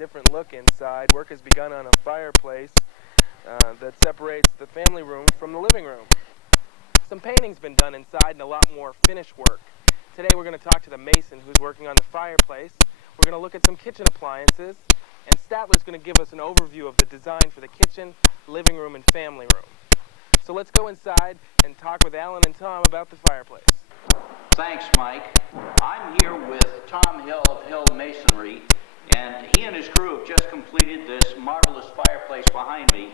different look inside. Work has begun on a fireplace that separates the family room from the living room. Some painting's been done inside and a lot more finish work. Today we're going to talk to the mason who's working on the fireplace. We're going to look at some kitchen appliances, and Statler's going to give us an overview of the design for the kitchen, living room, and family room. So let's go inside and talk with Alan and Tom about the fireplace. Thanks, Mike. I'm here with Tom Hill of Hill Masonry, and he and his crew have just completed this marvelous fireplace behind me.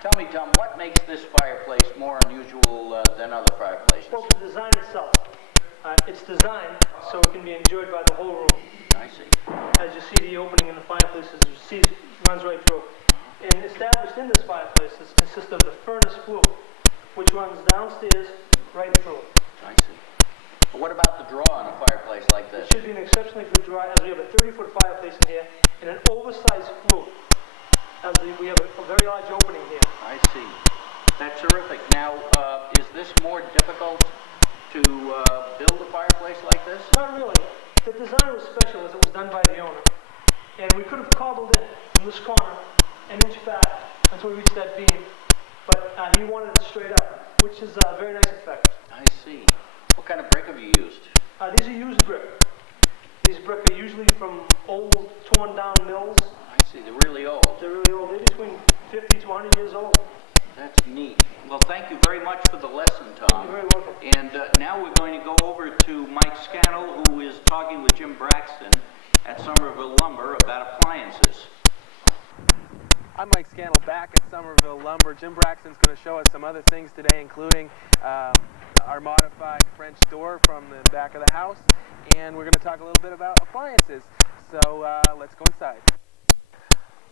Tell me, Tom, what makes this fireplace more unusual than other fireplaces? Well, the design itself. It's designed so it can be enjoyed by the whole room. I see. As you see, the opening in the fireplace runs right through. And established in this fireplace consists of the furnace flue, which runs downstairs right through. I see. But what about the draw on a fireplace like this? It should be an exceptionally good draw, as we have a 30-foot fireplace in here and an oversized flue. We have a very large opening here. I see. That's terrific. Now, is this more difficult to build a fireplace like this? Not really. The design was special as it was done by the owner. And we could have cobbled in from this corner an inch back until we reached that beam. But he wanted it straight up, which is a very nice effect. I see. What kind of brick have you used? These are used brick. These brick are usually from old, torn down mills. I see. They're really old. They're really old. They're between 50 to 100 years old. That's neat. Well, thank you very much for the lesson, Tom. You're very welcome. And now we're going to go over to Mike Scannell, who is talking with Jim Braxton at Somerville Lumber about appliances. I'm Mike Scannell back at Somerville Lumber. Jim Braxton's going to show us some other things today, including our modified French door from the back of the house, and we're going to talk a little bit about appliances. So let's go inside.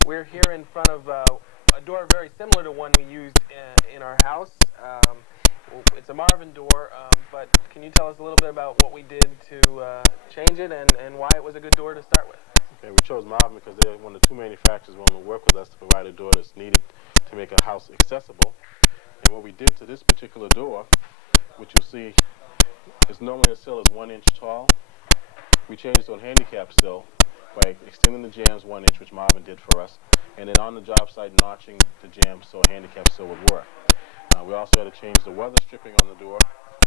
We're here in front of a door very similar to one we used in our house. It's a Marvin door, but can you tell us a little bit about what we did to change it and why it was a good door to start with? Okay, we chose Marvin because they're one of the two manufacturers willing to work with us to provide a door that's needed to make a house accessible. And what we did to this particular door, which you'll see is normally a sill is 1 inch tall, we changed it to a handicapped sill by extending the jambs 1 inch, which Marvin did for us, and then on the job site notching the jambs so a handicapped sill would work. We also had to change the weather stripping on the door.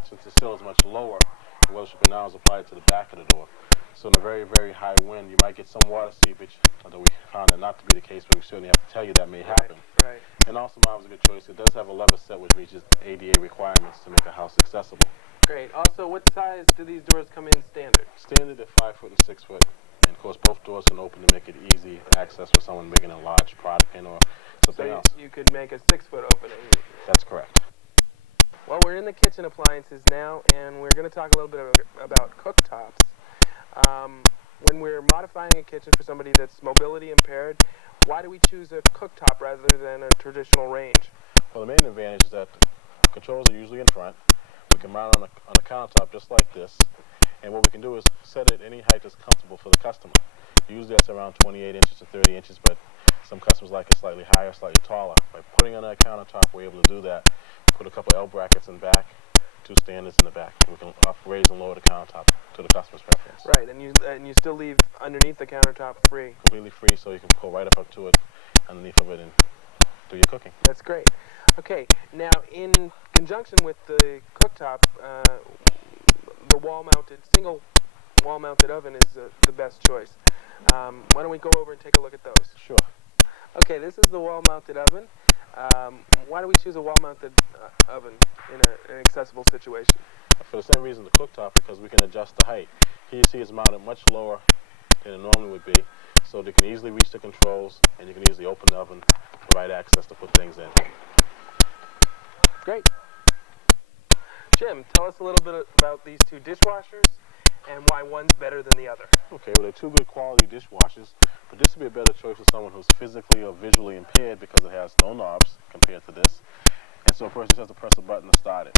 Since the sill is much lower, the weather stripping now is applied to the back of the door. So in a very, very high wind, you might get some water seepage, although we found that not to be the case, but we certainly have to tell you that may happen. Right. And also Marvin's a good choice. It does have a lever set which reaches ADA requirements to make a house accessible. Great. Also, what size do these doors come in standard? Standard at 5 foot and 6 foot. And of course, both doors can open to make it easy access for someone making a large product in or something else. So you could make a 6-foot opening. That's correct. Well, we're in the kitchen appliances now, and we're going to talk a little bit about cooktops. When we're modifying a kitchen for somebody that's mobility impaired, why do we choose a cooktop rather than a traditional range? Well, the main advantage is that the controls are usually in front. We can mount on a countertop just like this, and what we can do is set it any height that's comfortable for the customer. Usually that's around 28 inches to 30 inches, but some customers like it slightly higher, slightly taller. By putting it on a countertop, we're able to do that. Put a couple L brackets in the back, 2 standards in the back. We can raise and lower the countertop to the customer's preference. Right, and you still leave underneath the countertop free. Completely free, so you can go right up to it, underneath of it, and do your cooking. That's great. Okay, now in conjunction with the cooktop, the single wall-mounted oven is the best choice. Why don't we go over and take a look at those? Sure. Okay, this is the wall-mounted oven. Why do we choose a wall-mounted oven in an accessible situation? For the same reason, the cooktop, because we can adjust the height. Here you see it's mounted much lower than it normally would be, so they can easily reach the controls, and you can easily open the oven, provide access to put things in. Great. Jim, tell us a little bit about these two dishwashers and why one's better than the other. Okay, well, they're 2 good quality dishwashers, but this would be a better choice for someone who's physically or visually impaired because it has no knobs compared to this. And so a person just has to press a button to start it.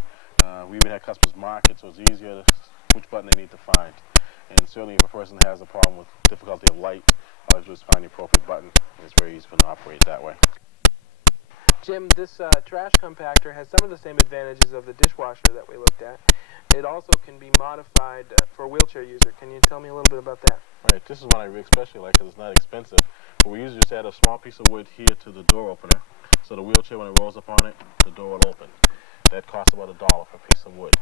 We even had customers mark it so it's easier to which button they need to find. And certainly if a person has a problem with difficulty of light, all you do is find the appropriate button, and it's very easy for them to operate that way. Jim, this trash compactor has some of the same advantages of the dishwasher that we looked at. it also can be modified for a wheelchair user. Can you tell me a little bit about that? Right, this is one I especially like because it's not expensive. But we usually just add a small piece of wood here to the door opener, so the wheelchair, when it rolls up on it, the door will open. That costs about $1 for a piece of wood.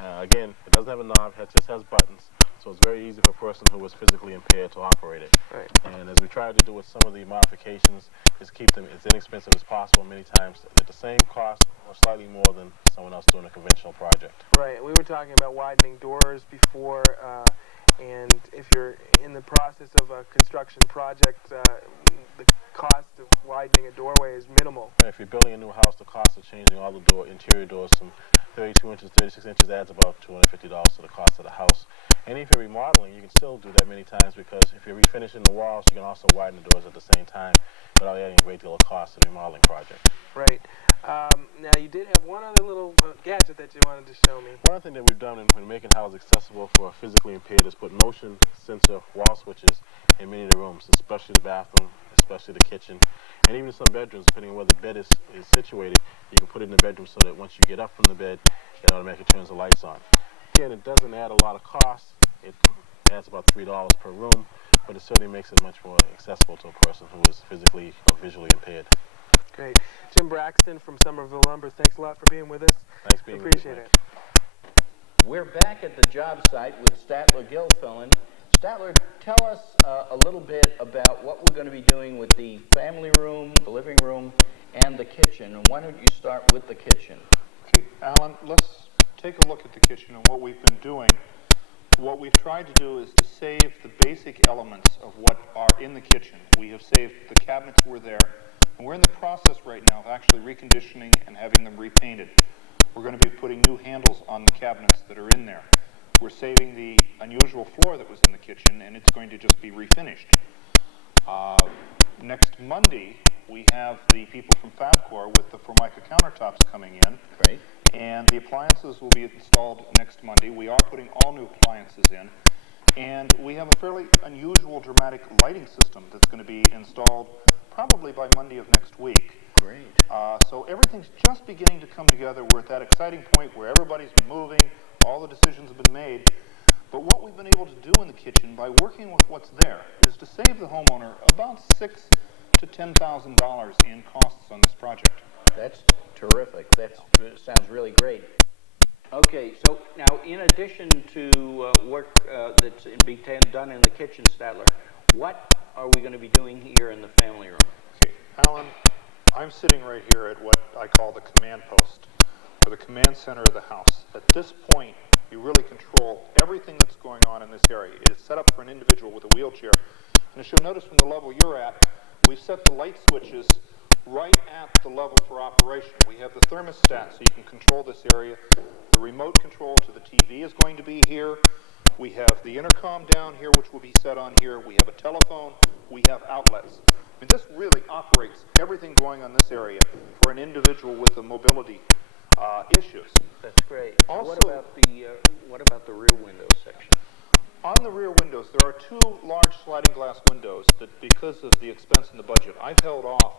Again, it doesn't have a knob, it just has buttons, so it's very easy for a person who is physically impaired to operate it. Right. And as we try to do with some of the modifications, is keep them as inexpensive as possible, many times at the same cost or slightly more than someone else doing a conventional project. Right. We were talking about widening doors before, and if you're in the process of a construction project, the cost of widening a doorway is minimal. And if you're building a new house, the cost of changing all the interior doors from 32 inches, 36 inches adds about $250 to the cost of the house. And if you're remodeling, you can still do that many times because if you're refinishing the walls, you can also widen the doors at the same time without adding a great deal of cost to the remodeling project. Right. Now, you did have one other little gadget that you wanted to show me. One thing that we've done when making houses accessible for physically impaired is put motion sensor wall switches in many of the rooms, especially the bathroom, especially the kitchen, and even in some bedrooms, depending on where the bed is situated, you can put it in the bedroom so that once you get up from the bed, it automatically turns the lights on. Again, it doesn't add a lot of cost. It adds about $3 per room, but it certainly makes it much more accessible to a person who is physically or visually impaired. Great. Jim Braxton from Somerville Lumber, thanks a lot for being with us. Thanks for being with us. Appreciate it. We're back at the job site with Statler Gilfillan. Statler, tell us a little bit about what we're going to be doing with the family room, the living room, and the kitchen. And why don't you start with the kitchen? Okay, Alan, let's take a look at the kitchen and what we've been doing. What we've tried to do is to save the basic elements of what are in the kitchen. We have saved the cabinets were there, and we're in the process right now of actually reconditioning and having them repainted. We're going to be putting new handles on the cabinets that are in there. We're saving the unusual floor that was in the kitchen, and it's going to just be refinished. Next Monday, we have the people from Fabcor with the Formica countertops coming in. Great. And the appliances will be installed next Monday. We are putting all new appliances in. And we have a fairly unusual dramatic lighting system that's going to be installed probably by Monday of next week. Great. So everything's just beginning to come together. We're at that exciting point where everybody's moving, all the decisions have been made. But what we've been able to do in the kitchen by working with what's there is to save the homeowner about $6,000 to $10,000 in costs on this project. That's terrific. That sounds really great. Okay, so now in addition to work that's being done in the kitchen, Statler, what are we going to be doing here in the family room? Okay, Alan, I'm sitting right here at what I call the command post, or the command center of the house. At this point, you really control everything that's going on in this area. It is set up for an individual with a wheelchair. And as you'll notice from the level you're at, we've set the light switches right at the level for operation. We have the thermostat so you can control this area. The remote control to the TV is going to be here. We have the intercom down here, which will be set on here. We have a telephone. We have outlets. I mean, this really operates everything going on this area for an individual with a mobility issues. That's great. Also, what about the rear window section? On the rear windows, there are two large sliding glass windows that, because of the expense in the budget, I've held off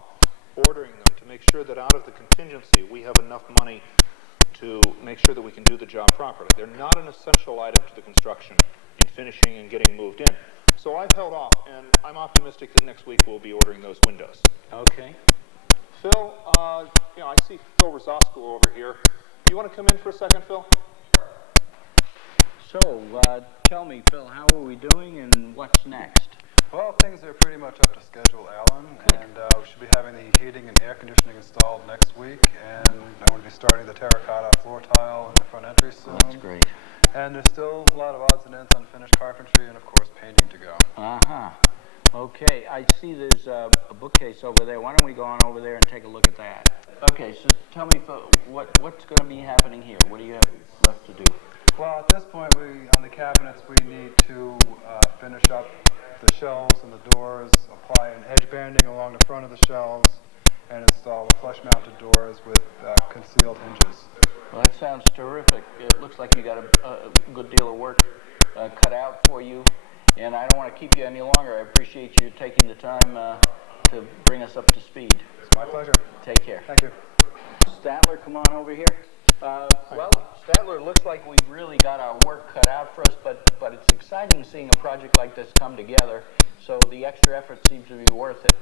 ordering them to make sure that out of the contingency we have enough money to make sure that we can do the job properly. They're not an essential item to the construction in finishing and getting moved in. So I've held off, and I'm optimistic that next week we'll be ordering those windows. Okay. Phil, I see Phil Rosasco over here. Do you want to come in for a second, Phil? So, tell me, Phil, how are we doing and what's next? Well, things are pretty much up to schedule, Alan, and we should be having the heating and air conditioning installed next week, and I'm going to be starting the terracotta floor tile in the front entry soon. That's great. And there's still a lot of odds and ends on finished carpentry and, of course, painting to go. Uh-huh. Okay, I see there's a bookcase over there. Why don't we go on over there and take a look at that? Okay, so tell me, Phil, what's going to be happening here? What do you have left to do? Well, at this point, on the cabinets, we need to finish up the shelves and the doors, apply an edge banding along the front of the shelves, and install the flush-mounted doors with concealed hinges. Well, that sounds terrific. It looks like you got a good deal of work cut out for you, and I don't want to keep you any longer. I appreciate you taking the time to bring us up to speed. It's my pleasure. Take care. Thank you. Statler, come on over here. Well, Statler, looks like we've really got our work cut out for us, but it's exciting seeing a project like this come together, so the extra effort seems to be worth it.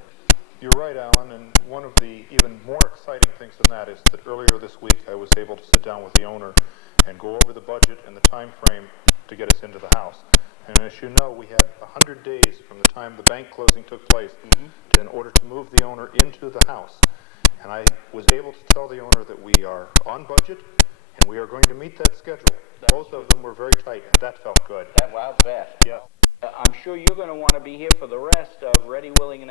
You're right, Alan, and one of the even more exciting things than that is that earlier this week I was able to sit down with the owner and go over the budget and the time frame to get us into the house. And as you know, we had 100 days from the time the bank closing took place in order to move the owner into the house. And I was able to tell the owner that we are on budget and we are going to meet that schedule. Both of them were very tight, and that felt good. Wow, bet. Yeah. I'm sure you're going to want to be here for the rest of Ready, Willing, and